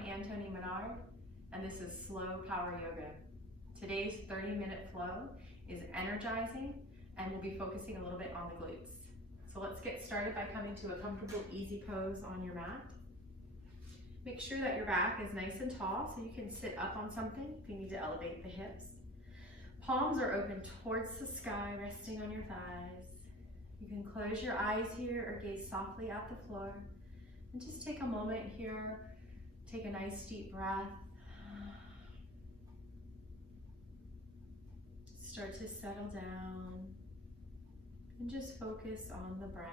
Toni Minard, and this is Slow Power Yoga. Today's 30-minute flow is energizing, and we'll be focusing a little bit on the glutes. So let's get started by coming to a comfortable, easy pose on your mat. Make sure that your back is nice and tall so you can sit up on something if you need to elevate the hips. Palms are open towards the sky, resting on your thighs. You can close your eyes here or gaze softly at the floor. And just take a moment here, take a nice deep breath. Start to settle down and just focus on the breath.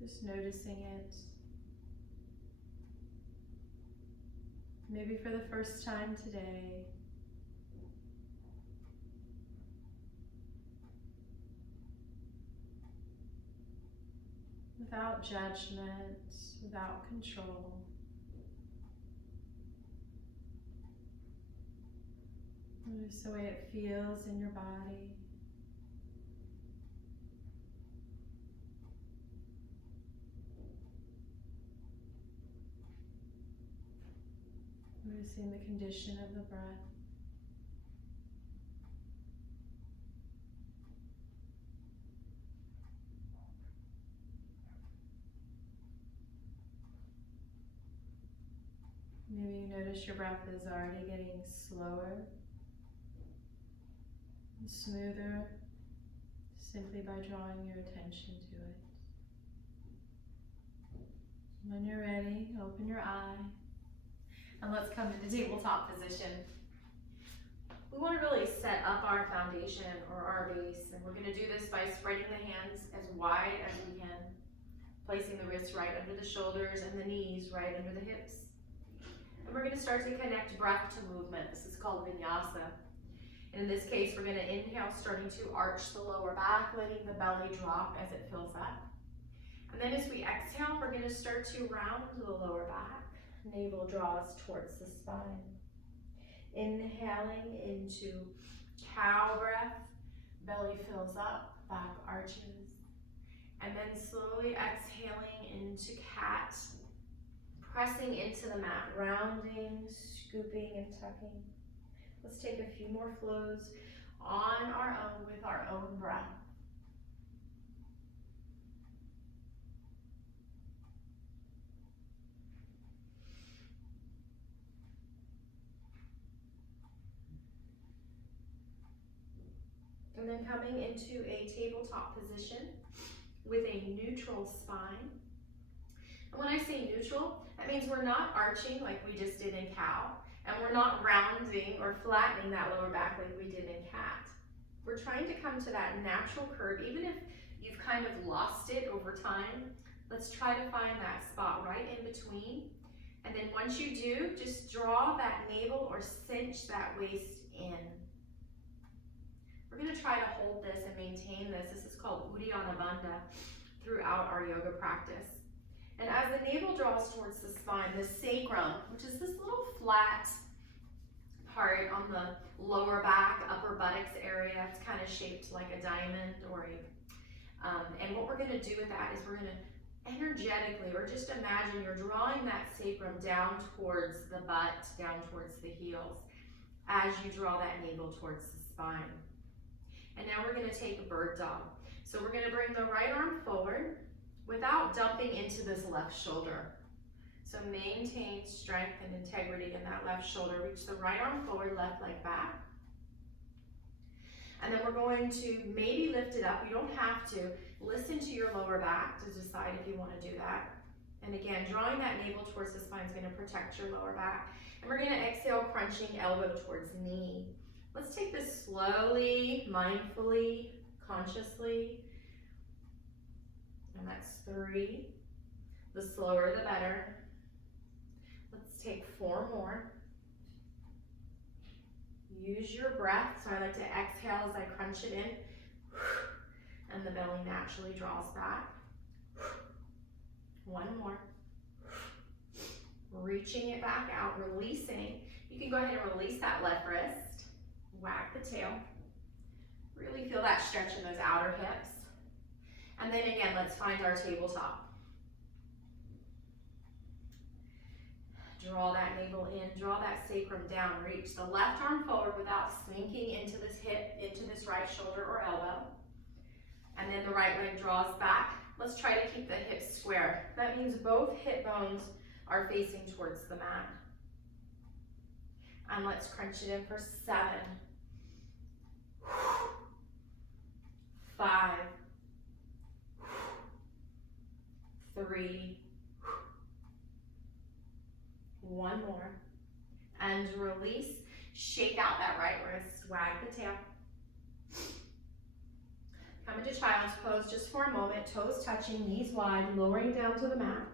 Just noticing it. Maybe for the first time today. Without judgment, without control. Notice the way it feels in your body. Noticing the condition of the breath. Maybe you notice your breath is already getting slower and smoother simply by drawing your attention to it. When you're ready, open your eye and let's come to the tabletop position. We want to really set up our foundation or our base, and we're going to do this by spreading the hands as wide as we can, placing the wrists right under the shoulders and the knees right under the hips. And we're going to start to connect breath to movement. This is called vinyasa. And in this case, we're going to inhale, starting to arch the lower back, letting the belly drop as it fills up. And then as we exhale, we're going to start to round the lower back. Navel draws towards the spine. Inhaling into cow breath, belly fills up, back arches. And then slowly exhaling into cat, pressing into the mat, rounding, scooping, and tucking. Let's take a few more flows on our own with our own breath. And then coming into a tabletop position with a neutral spine. And when I say neutral, that means we're not arching like we just did in cow, and we're not rounding or flattening that lower back like we did in cat. We're trying to come to that natural curve. Even if you've kind of lost it over time, let's try to find that spot right in between. And then once you do, just draw that navel or cinch that waist in. We're going to try to hold this and maintain this. This is called Uddiyana Bandha throughout our yoga practice. And as the navel draws towards the spine, the sacrum, which is this little flat part on the lower back, upper buttocks area, it's kind of shaped like a diamond or a, and what we're going to do with that is we're going to energetically, or just imagine you're drawing that sacrum down towards the butt, down towards the heels, as you draw that navel towards the spine. And now we're going to take a bird dog. So we're going to bring the right arm forward without dumping into this left shoulder. So maintain strength and integrity in that left shoulder. Reach the right arm forward, left leg back. And then we're going to maybe lift it up. You don't have to. Listen to your lower back to decide if you want to do that. And again, drawing that navel towards the spine is going to protect your lower back. And we're going to exhale, crunching elbow towards knee. Let's take this slowly, mindfully, consciously. And that's 3. The slower, the better. Let's take 4 more. Use your breath. So I like to exhale as I crunch it in. And the belly naturally draws back. 1 more. Reaching it back out, releasing. You can go ahead and release that left wrist. Whack the tail. Really feel that stretch in. those outer hips. And then again, let's find our tabletop. Draw that navel in, draw that sacrum down. Reach the left arm forward without sinking into this hip, into this right shoulder or elbow. And then the right leg draws back. Let's try to keep the hips square. That means both hip bones are facing towards the mat. And let's crunch it in for 7, 5, 3, 1 more, and release. Shake out that right wrist, wag the tail. Come into child's pose just for a moment, toes touching, knees wide, lowering down to the mat.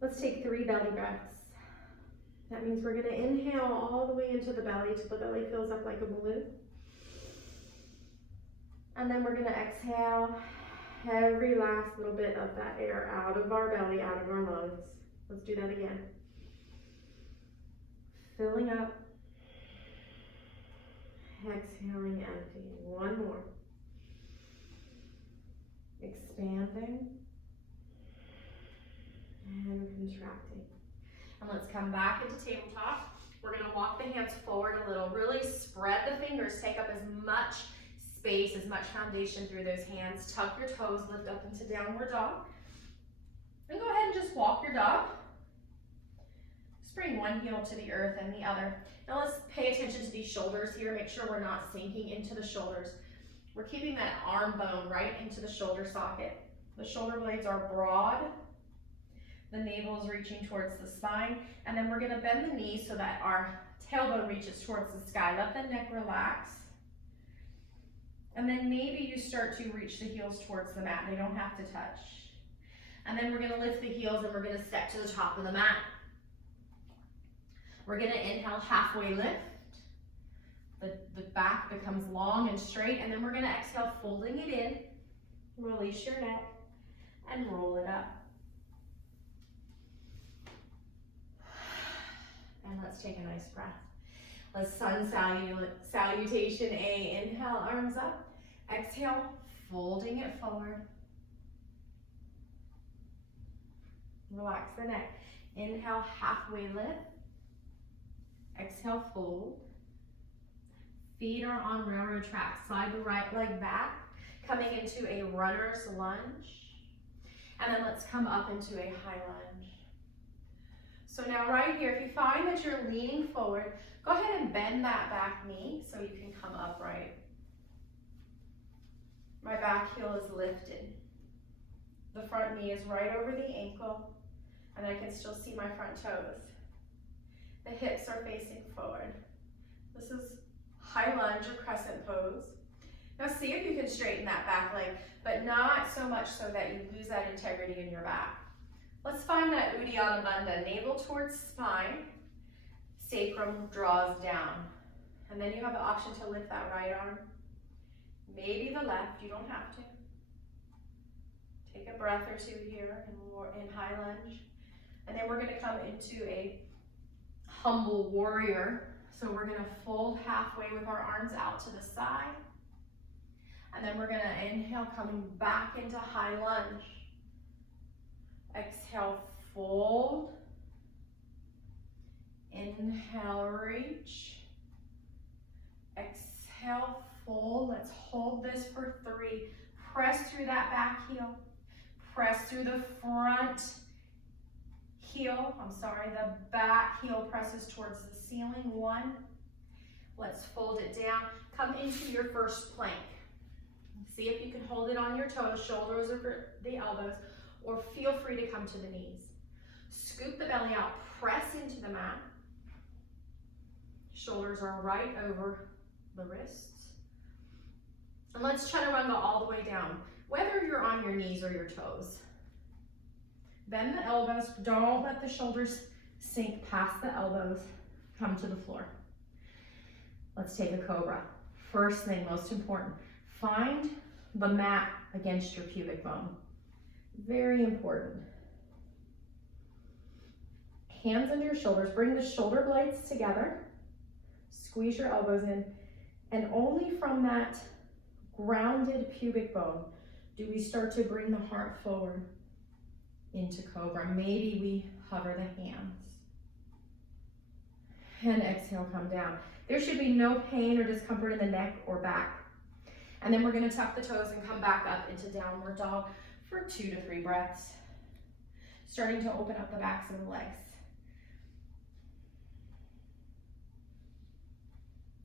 Let's take 3 belly breaths. That means we're gonna inhale all the way into the belly till the belly fills up like a balloon. And then we're gonna exhale every last little bit of that air out of our belly, out of our lungs. Let's do that again. Filling up, exhaling, emptying. 1 more. Expanding and contracting. And let's come back into tabletop. We're gonna walk the hands forward a little. Really spread the fingers. Take up as much space, as much foundation through those hands. Tuck your toes, lift up into downward dog. And go ahead and just walk your dog. Just bring one heel to the earth and the other. Now let's pay attention to these shoulders here. Make sure we're not sinking into the shoulders. We're keeping that arm bone right into the shoulder socket. The shoulder blades are broad. The navel is reaching towards the spine. And then we're gonna bend the knees so that our tailbone reaches towards the sky. Let the neck relax. And then maybe you start to reach the heels towards the mat. They don't have to touch. And then we're gonna lift the heels and we're gonna step to the top of the mat. We're gonna inhale, halfway lift. The back becomes long and straight, and then we're gonna exhale, folding it in. Release your neck and roll it up. And let's take a nice breath. Let's sun salutation A. Inhale, arms up. Exhale, folding it forward. Relax the neck. Inhale, halfway lift. Exhale, fold. Feet are on railroad tracks. Slide the right leg back, coming into a runner's lunge. And then let's come up into a high lunge. So now right here, if you find that you're leaning forward, go ahead and bend that back knee so you can come upright. My back heel is lifted. The front knee is right over the ankle, and I can still see my front toes. The hips are facing forward. This is high lunge or crescent pose. Now see if you can straighten that back leg, but not so much so that you lose that integrity in your back. Let's find that Uddiyana Bandha, navel towards spine, sacrum draws down. And then you have the option to lift that right arm, maybe the left, you don't have to. Take a breath or two here in high lunge. And then we're gonna come into a humble warrior. So we're gonna fold halfway with our arms out to the side. And then we're gonna inhale, coming back into high lunge. Exhale, fold. Inhale, reach. Exhale, fold. Let's hold this for 3. Press through that back heel. Press through the front heel. The back heel presses towards the ceiling. 1. Let's fold it down. Come into your first plank. See if you can hold it on your toes, shoulders over the elbows, or feel free to come to the knees. Scoop the belly out, press into the mat. Shoulders are right over the wrists. And let's chaturanga all the way down, whether you're on your knees or your toes. Bend the elbows, don't let the shoulders sink past the elbows. Come to the floor. Let's take a cobra. First thing, most important, find the mat against your pubic bone. Very important. Hands under your shoulders, bring the shoulder blades together, squeeze your elbows in, and only from that grounded pubic bone do we start to bring the heart forward into cobra. Maybe we hover the hands. And exhale, come down. There should be no pain or discomfort in the neck or back. And then we're gonna tuck the toes and come back up into downward dog for 2 to 3 breaths. Starting to open up the backs of the legs.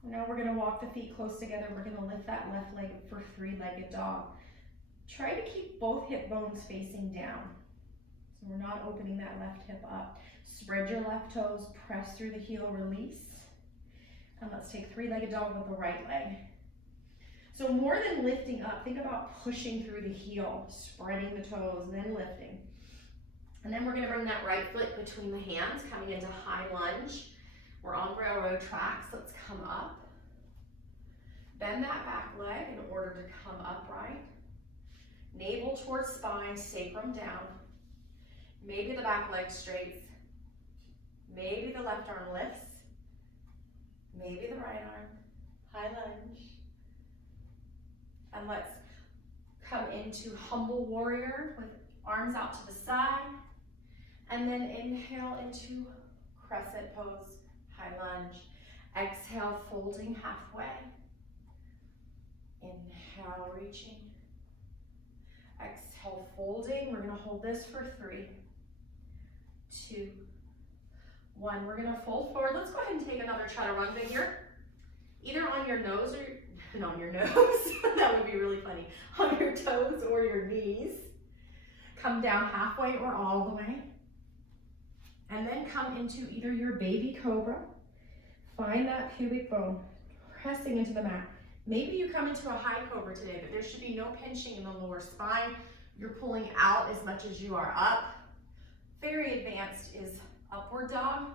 Now we're gonna walk the feet close together. We're gonna lift that left leg for 3-legged dog. Try to keep both hip bones facing down. So we're not opening that left hip up. Spread your left toes, press through the heel, release. And let's take 3-legged dog with the right leg. So more than lifting up, think about pushing through the heel, spreading the toes, then lifting. And then we're gonna bring that right foot between the hands, coming into high lunge. We're on railroad tracks, let's come up. Bend that back leg in order to come upright. Navel towards spine, sacrum down. Maybe the back leg straights. Maybe the left arm lifts. Maybe the right arm. High lunge. And let's come into humble warrior with arms out to the side. And then inhale into crescent pose, high lunge. Exhale, folding halfway. Inhale, reaching. Exhale, folding. We're gonna hold this for 3, 2, 1. We're gonna fold forward. Let's go ahead and take another chaturanga here. Either on your nose or, on your nose, that would be really funny. On your toes or your knees. Come down halfway or all the way. And then come into either your baby cobra. Find that pubic bone, pressing into the mat. Maybe you come into a high cobra today, but there should be no pinching in the lower spine. You're pulling out as much as you are up. Very advanced is upward dog.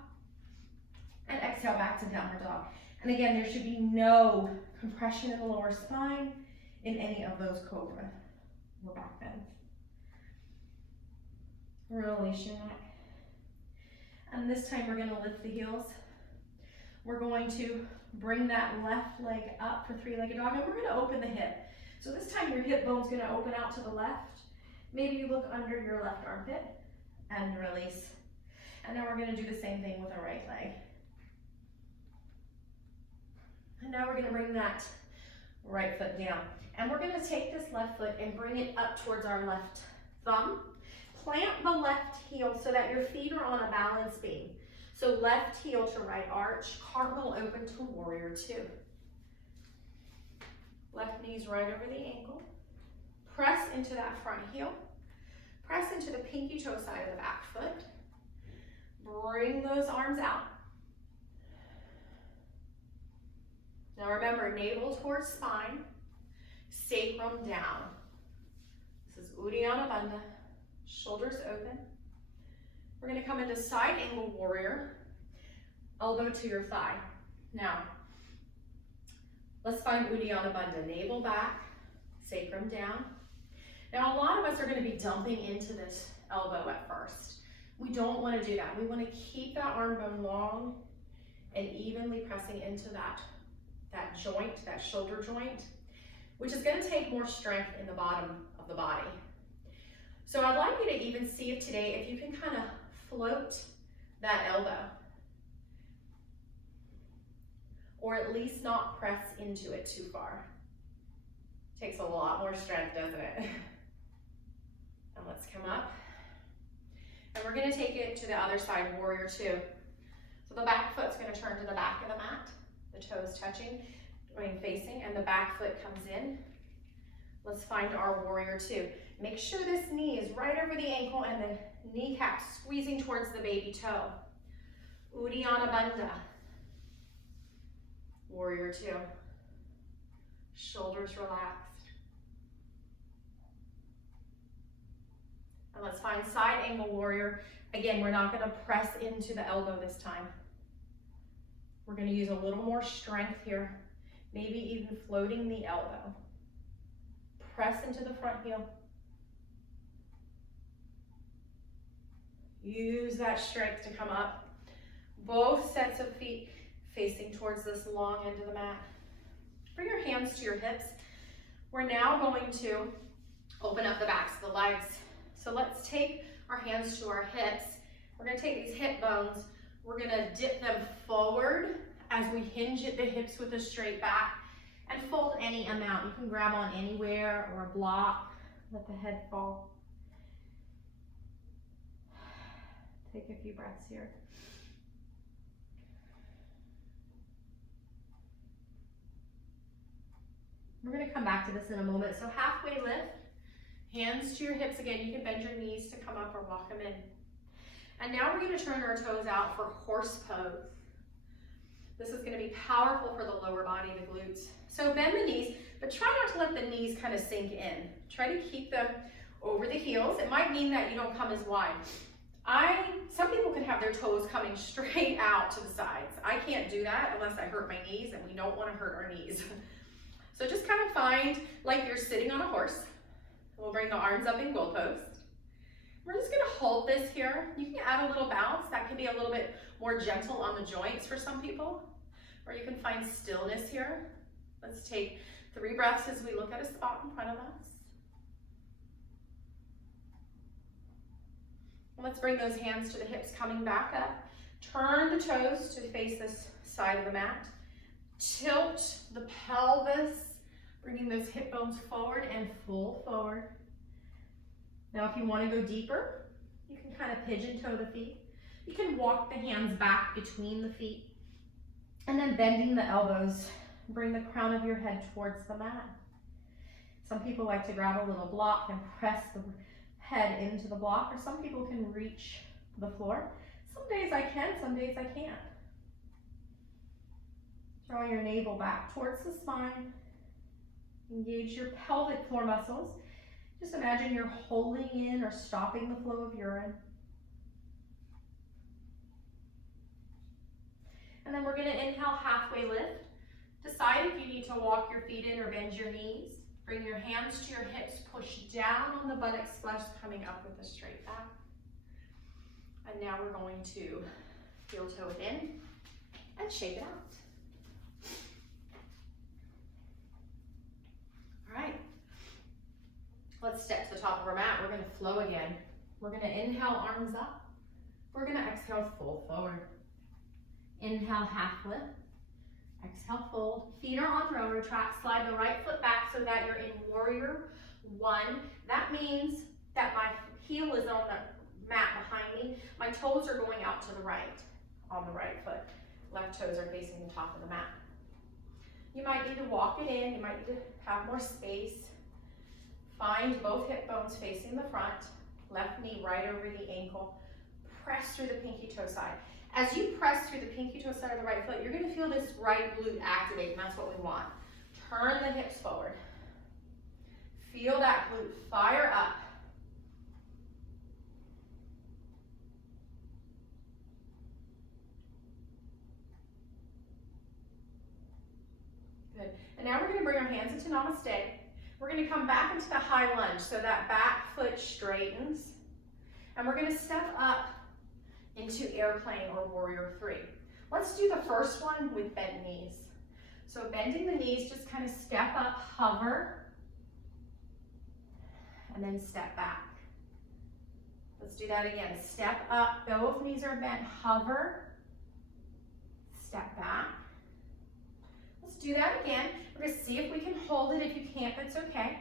And exhale back to downward dog. And again, there should be no compression in the lower spine in any of those cobra or back bends. Release your neck. And this time we're gonna lift the heels. We're going to bring that left leg up for 3-legged dog, and we're gonna open the hip. So this time your hip bone's gonna open out to the left. Maybe you look under your left armpit and release. And now we're gonna do the same thing with the right leg. And now we're gonna bring that right foot down. And we're gonna take this left foot and bring it up towards our left thumb. Plant the left heel so that your feet are on a balance beam. So left heel to right arch, cartwheel open to warrior 2. Left knee's right over the ankle. Press into that front heel. Press into the pinky toe side of the back foot. Bring those arms out. Now remember, navel towards spine, sacrum down. This is Uddiyana Bandha. Shoulders open. We're going to come into side angle warrior, elbow to your thigh. Now, let's find Uddiyana Bandha. Navel back, sacrum down. Now, a lot of us are going to be dumping into this elbow at first. We don't want to do that. We want to keep that arm bone long and evenly pressing into that joint, that shoulder joint, which is going to take more strength in the bottom of the body. So I'd like you to even see if today, if you can kind of float that elbow, or at least not press into it too far. Takes a lot more strength, doesn't it? And let's come up. And we're gonna take it to the other side, warrior 2. So the back foot's gonna turn to the back of the mat, the toes touching, facing, and the back foot comes in. Let's find our warrior 2. Make sure this knee is right over the ankle and the kneecap squeezing towards the baby toe. Uddiyana Bandha. Warrior 2. Shoulders relaxed. And let's find side angle warrior. Again, we're not gonna press into the elbow this time. We're gonna use a little more strength here. Maybe even floating the elbow. Press into the front heel. Use that strength to come up. Both sets of feet facing towards this long end of the mat. Bring your hands to your hips. We're now going to open up the backs of the legs. So let's take our hands to our hips. We're going to take these hip bones, We're gonna dip them forward as we hinge at the hips with a straight back and fold any amount. You can grab on anywhere or a block, let the head fall. Take a few breaths here. We're gonna come back to this in a moment. So halfway lift, hands to your hips again. You can bend your knees to come up or walk them in. And now we're gonna turn our toes out for horse pose. This is gonna be powerful for the lower body, the glutes. So bend the knees, but try not to let the knees kind of sink in. Try to keep them over the heels. It might mean that you don't come as wide. Some people can have their toes coming straight out to the sides. I can't do that unless I hurt my knees, and we don't wanna hurt our knees. So just kind of find like you're sitting on a horse. We'll bring the arms up in goal pose. We're just gonna hold this here. You can add a little bounce. That can be a little bit more gentle on the joints for some people. Or you can find stillness here. Let's take 3 breaths as we look at a spot in front of us. Let's bring those hands to the hips, coming back up. Turn the toes to face this side of the mat. Tilt the pelvis, bringing those hip bones forward and fold forward. Now, if you want to go deeper, you can kind of pigeon toe the feet. You can walk the hands back between the feet. And then bending the elbows, bring the crown of your head towards the mat. Some people like to grab a little block and press the head into the block, or some people can reach the floor. Some days I can, some days I can't. Draw your navel back towards the spine. Engage your pelvic floor muscles. Just imagine you're holding in or stopping the flow of urine. And then we're gonna inhale, halfway lift. Decide if you need to walk your feet in or bend your knees. Bring your hands to your hips, push down on the buttocks, flesh coming up with a straight back. And now we're going to heel toe it in and shake it out. All right, let's step to the top of our mat. We're gonna flow again. We're gonna inhale, arms up. We're gonna exhale, fold forward. Inhale, half lift. Exhale, fold. Feet are on rower track. Slide the right foot back so that you're in warrior 1. That means that my heel is on the mat behind me. My toes are going out to the right on the right foot. Left toes are facing the top of the mat. You might need to walk it in. You might need to have more space. Find both hip bones facing the front. Left knee right over the ankle. Press through the pinky toe side. As you press through the pinky toe side of the right foot, you're gonna feel this right glute activate, and that's what we want. Turn the hips forward. Feel that glute fire up. Good. And now we're gonna bring our hands into namaste. We're gonna come back into the high lunge, so that back foot straightens. And we're gonna step up into airplane or warrior 3. Let's do the first one with bent knees. So bending the knees, just kind of step up, hover, and then step back. Let's do that again. Step up, both knees are bent, hover, step back. Let's do that again. We're gonna see if we can hold it. If you can't, that's okay.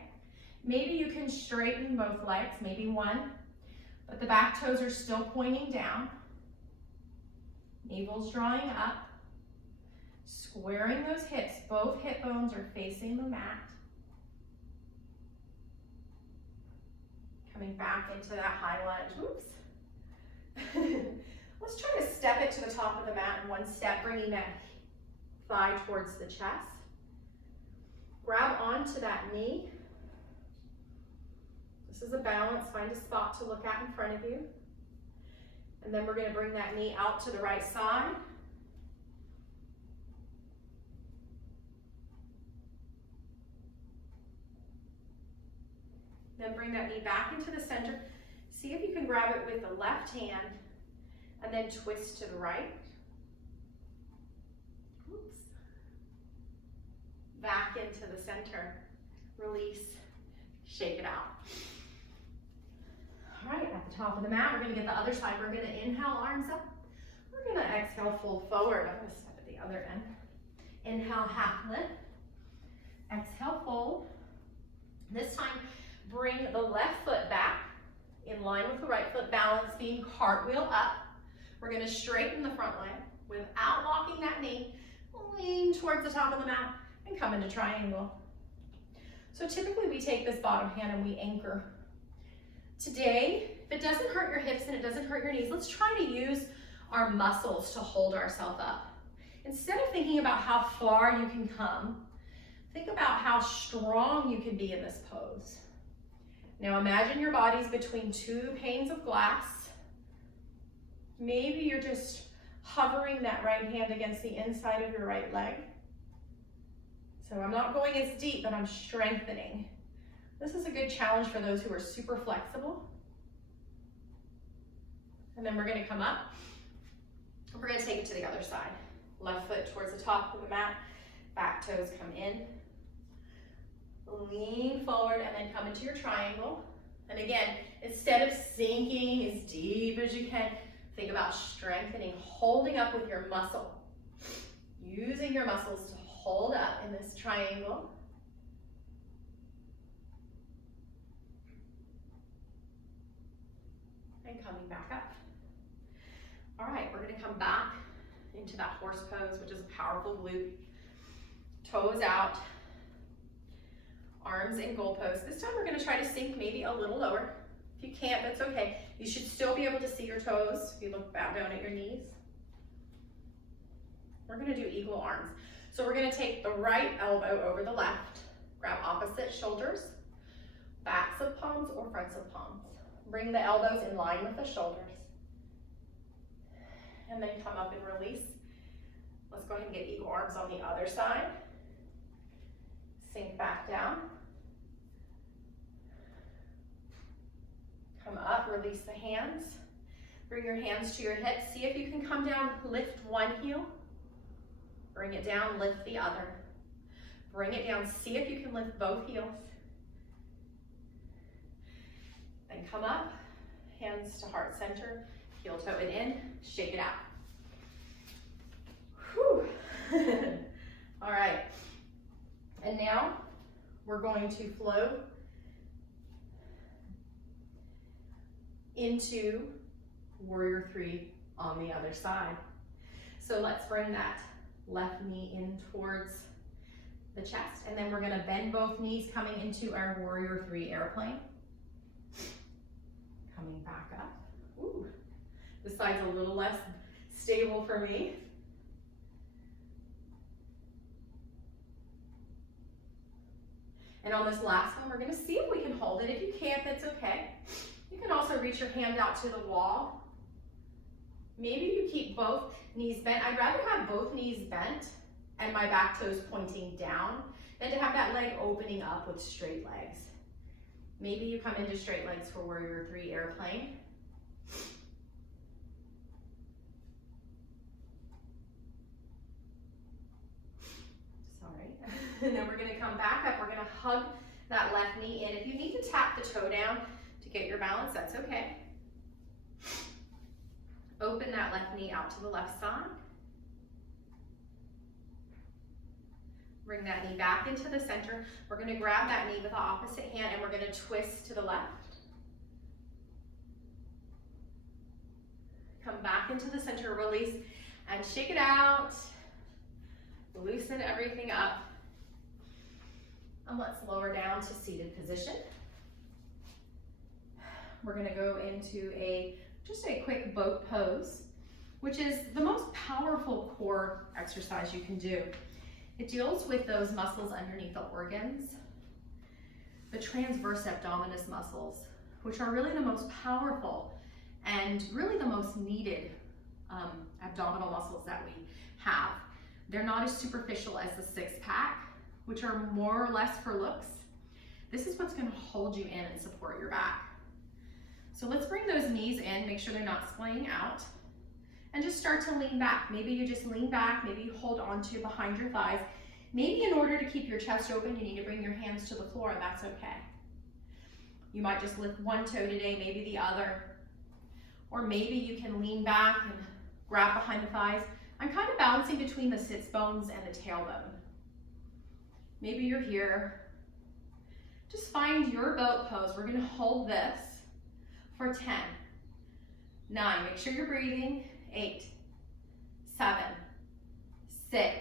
Maybe you can straighten both legs, maybe one, but the back toes are still pointing down. Navel's drawing up, squaring those hips. Both hip bones are facing the mat. Coming back into that high lunge. Oops. Let's try to step it to the top of the mat in one step, bringing that thigh towards the chest. Grab onto that knee. This is a balance. Find a spot to look at in front of you. And then we're going to bring that knee out to the right side. Then bring that knee back into the center. See if you can grab it with the left hand and then twist to the right. Oops. Back into the center. Release. Shake it out. All right, at the top of the mat, we're gonna get the other side. We're gonna inhale, arms up. We're We're gonna exhale, fold forward. I'm gonna step at the other end. Inhale, half lift. Exhale, fold. This time, bring the left foot back in line with the right foot, balance being cartwheel up. We're gonna straighten the front leg without locking that knee. Lean towards the top of the mat and come into triangle. So typically we take this bottom hand and we anchor. Today, if it doesn't hurt your hips and it doesn't hurt your knees, let's try to use our muscles to hold ourselves up. Instead of thinking about how far you can come, think about how strong you can be in this pose. Now imagine your body's between two panes of glass. Maybe you're just hovering that right hand against the inside of your right leg. So I'm not going as deep, but I'm strengthening. This is a good challenge for those who are super flexible. And then we're gonna come up. We're gonna take it to the other side. Left foot towards the top of the mat, back toes come in. Lean forward and then come into your triangle. And again, instead of sinking as deep as you can, think about strengthening, holding up with your muscle. Using your muscles to hold up in this triangle. And coming back up. All right, we're gonna come back into that horse pose, which is a powerful glute. Toes out, arms in goal pose. This time we're gonna try to sink maybe a little lower. If you can't, that's okay. You should still be able to see your toes if you look back down at your knees. We're gonna do eagle arms. So we're gonna take the right elbow over the left, grab opposite shoulders, backs of palms or fronts of palms. Bring the elbows in line with the shoulders. And then come up and release. Let's go ahead and get eagle arms on the other side. Sink back down. Come up, release the hands. Bring your hands to your hips. See if you can come down, lift one heel. Bring it down, lift the other. Bring it down, see if you can lift both heels. Then come up, hands to heart center, heel toe it in, shake it out. Whew. All right, and now we're going to flow into warrior three on the other side. So let's bring that left knee in towards the chest, and then we're gonna bend both knees coming into our warrior three airplane. Coming back up. Ooh, this side's a little less stable for me. And on this last one, we're gonna see if we can hold it. If you can't, that's okay. You can also reach your hand out to the wall. Maybe you keep both knees bent. I'd rather have both knees bent and my back toes pointing down than to have that leg opening up with straight legs. Maybe you come into straight legs for warrior three airplane. Sorry. And then we're gonna come back up. We're gonna hug that left knee in. If you need to tap the toe down to get your balance, that's okay. Open that left knee out to the left side. Bring that knee back into the center. We're gonna grab that knee with the opposite hand and we're gonna twist to the left. Come back into the center, release, and shake it out. Loosen everything up. And let's lower down to seated position. We're gonna go into just a quick boat pose, which is the most powerful core exercise you can do. It deals with those muscles underneath the organs, the transverse abdominis muscles, which are really the most powerful and really the most needed abdominal muscles that we have. They're not as superficial as the six pack, which are more or less for looks. This is what's gonna hold you in and support your back. So let's bring those knees in, make sure they're not splaying out, and just start to lean back. Maybe you just lean back, maybe you hold onto behind your thighs. Maybe in order to keep your chest open, you need to bring your hands to the floor, and that's okay. You might just lift one toe today, maybe the other. Or maybe you can lean back and grab behind the thighs. I'm kind of balancing between the sits bones and the tailbone. Maybe you're here. Just find your boat pose. We're gonna hold this for 10, 9, make sure you're breathing, 8, 7, 6,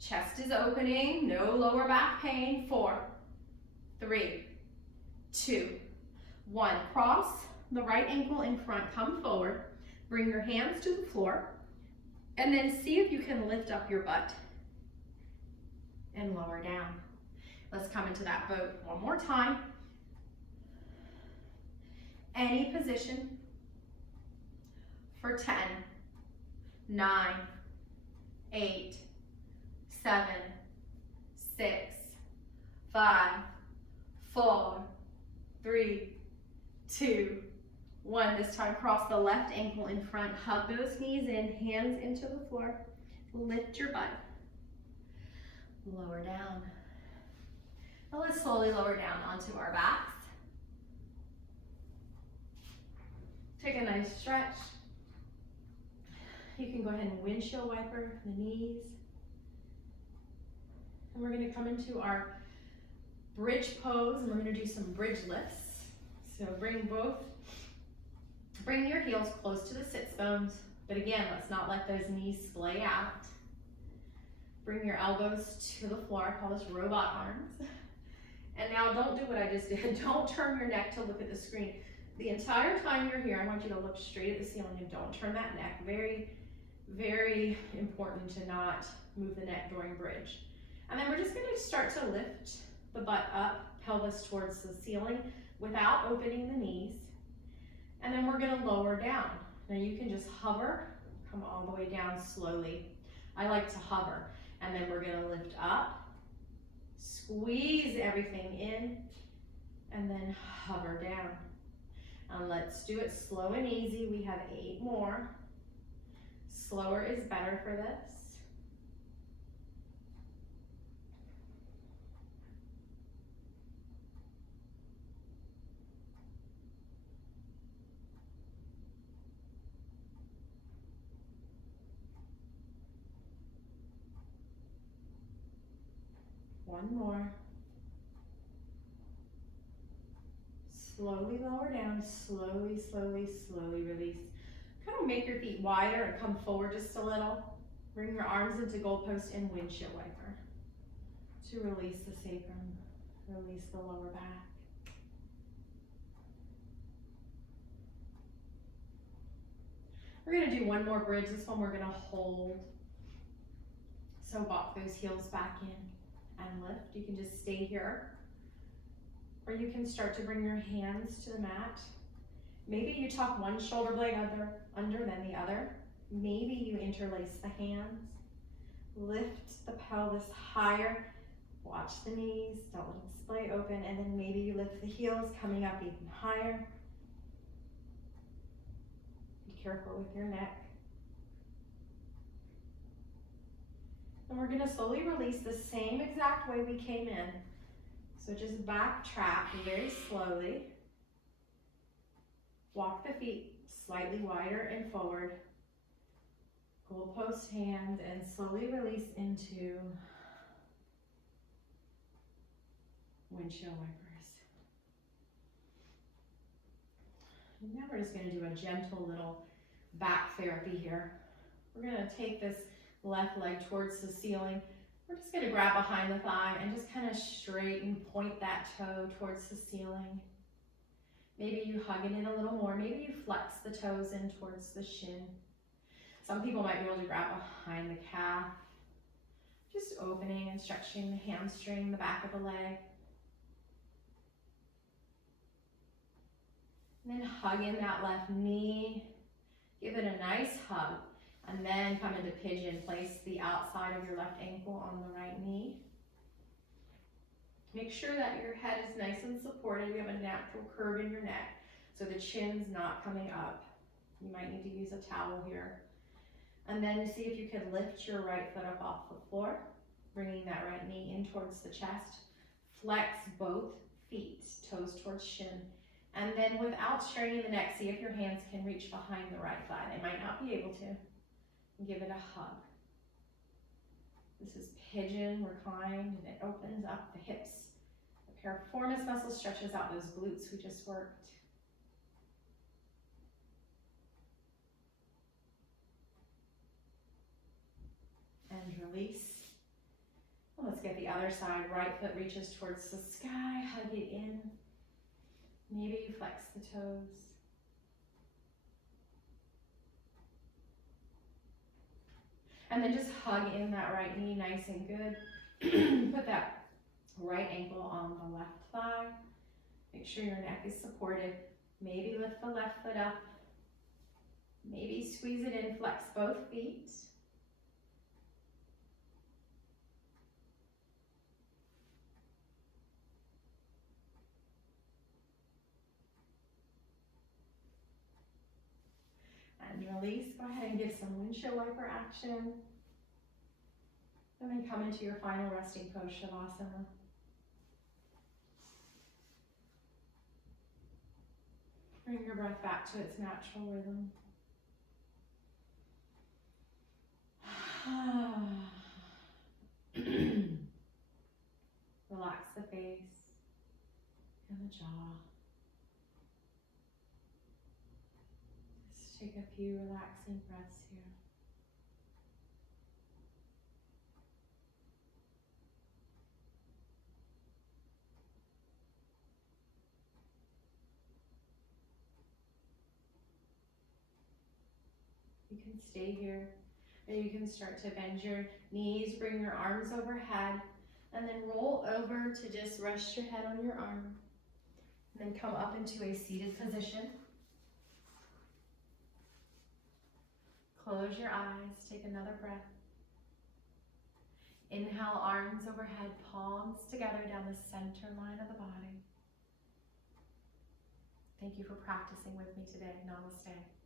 chest is opening, no lower back pain, 4, 3, 2, 1. Cross the right ankle in front, come forward, bring your hands to the floor, and then see if you can lift up your butt and lower down. Let's come into that boat one more time. Any position for 10, 9, 8, 7, 6, 5, 4, 3, 2, 1. This time cross the left ankle in front, hug those knees in, hands into the floor, lift your butt, lower down. Now let's slowly lower down onto our backs. Take a nice stretch. You can go ahead and windshield wiper the knees. And we're gonna come into our bridge pose, and we're gonna do some bridge lifts. So bring your heels close to the sits bones, but again, let's not let those knees splay out. Bring your elbows to the floor, I call this robot arms. And now don't do what I just did. Don't turn your neck to look at the screen. The entire time you're here, I want you to look straight at the ceiling and don't turn that neck. Very, very important to not move the neck during bridge. And then we're just gonna start to lift the butt up, pelvis towards the ceiling without opening the knees. And then we're gonna lower down. Now you can just hover, come all the way down slowly. I like to hover. And then we're gonna lift up, squeeze everything in, and then hover down. And let's do it slow and easy. We have 8 more. Slower is better for this. One more. Slowly lower down, slowly, slowly, slowly release. Kind of make your feet wider and come forward just a little. Bring your arms into goalpost and windshield wiper to release the sacrum, release the lower back. We're gonna do one more bridge. This one we're gonna hold. So walk those heels back in and lift. You can just stay here. Or you can start to bring your hands to the mat. Maybe you tuck one shoulder blade under than the other. Maybe you interlace the hands. Lift the pelvis higher. Watch the knees, don't let them splay open. And then maybe you lift the heels, coming up even higher. Be careful with your neck. And we're gonna slowly release the same exact way we came in. So just backtrack very slowly. Walk the feet slightly wider and forward. Goalpost hands and slowly release into windshield wipers. And now we're just going to do a gentle little back therapy here. We're going to take this left leg towards the ceiling. We're just going to grab behind the thigh and just kind of straighten, point that toe towards the ceiling. Maybe you hug it in a little more. Maybe you flex the toes in towards the shin. Some people might be able to grab behind the calf. Just opening and stretching the hamstring, the back of the leg. And then hug in that left knee. Give it a nice hug. And then come into pigeon. Place the outside of your left ankle on the right knee. Make sure that your head is nice and supported. You have a natural curve in your neck, so the chin's not coming up. You might need to use a towel here. And then see if you can lift your right foot up off the floor, bringing that right knee in towards the chest. Flex both feet, toes towards shin. And then without straining the neck, see if your hands can reach behind the right thigh. They might not be able to. Give it a hug. This is pigeon reclined, and it opens up the hips. The piriformis muscle stretches out those glutes we just worked. And release. Let's get the other side. Right foot reaches towards the sky. Hug it in. Maybe you flex the toes. And then just hug in that right knee nice and good. Put that right ankle on the left thigh. Make sure your neck is supported. Maybe lift the left foot up. Maybe squeeze it in, flex both feet. And release. Go ahead and give some windshield wiper action. And then come into your final resting pose, Shavasana. Bring your breath back to its natural rhythm. Relax the face and the jaw. Just take a few relaxing breaths here. You can stay here, or you can start to bend your knees, bring your arms overhead, and then roll over to just rest your head on your arm. And then come up into a seated position. Close your eyes, take another breath. Inhale, arms overhead, palms together down the center line of the body. Thank you for practicing with me today. Namaste.